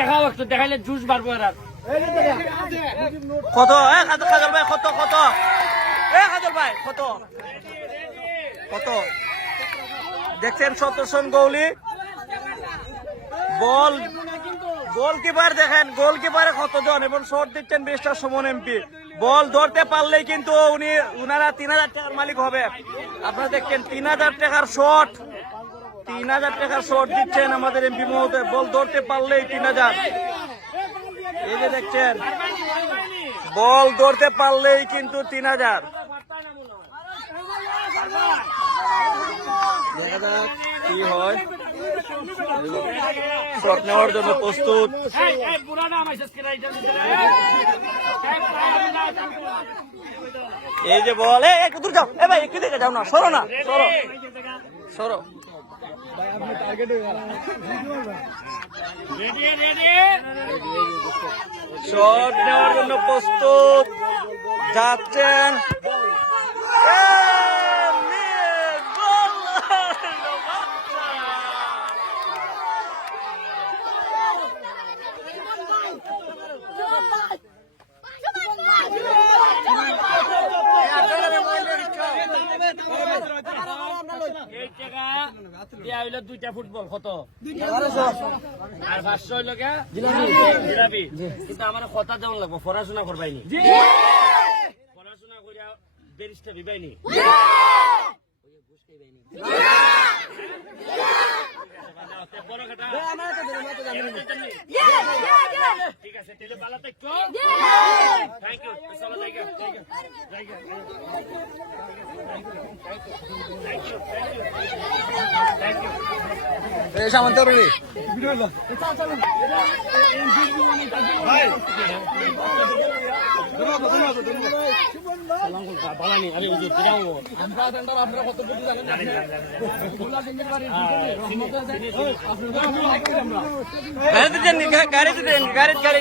দেখাও একটু, দেখাইলে জুস বাড়বো এরা। কত খাজল ভাই, কত কত খাজল ভাই, কত কত দেখছেন? 17 গৌলি বল, গোলকিপার দেখেন, গোলকিপারে কতজন এবং শট দিচ্ছেন ব্যারিস্টার সুমন এমপি। বল ধরতে পারলেই কিন্তু উনারা 3000 টাকার মালিক হবে। আপনারা দেখছেন 3000 টাকার শট, 3000 টাকার শট দিচ্ছেন আমাদের এমপি মহোদয়। বল ধরতে পারলেই 3000। এই যে দেখছেন, বল ধরতে পারলেই কিন্তু 3000। দেখা যাক কি হয়। শট নেওয়ার জন্য প্রস্তুত। এই যে বল, একটু দূর যাও, ভাই একটু দেখে যাও না, সরো না, সরো সরো। শট নেওয়ার জন্য প্রস্তুত যাচ্ছেন। দুইটা ফুটবল কত আর 500 হইল জিলাপি। কিন্তু আমার কথা যেমন লাগবো, পড়াশোনা করবাইনি, পড়াশোনা করিয়া ব্যারিস্টার দিবাইনি। ঠিক আছে, তাহলে ভালো থাকো। Thank you. চলো জায়গা সামন্তরি গাড়ি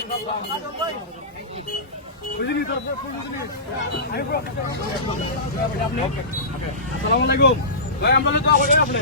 আসসালামু আলাইকুম ভাই, আমরা তো আপনি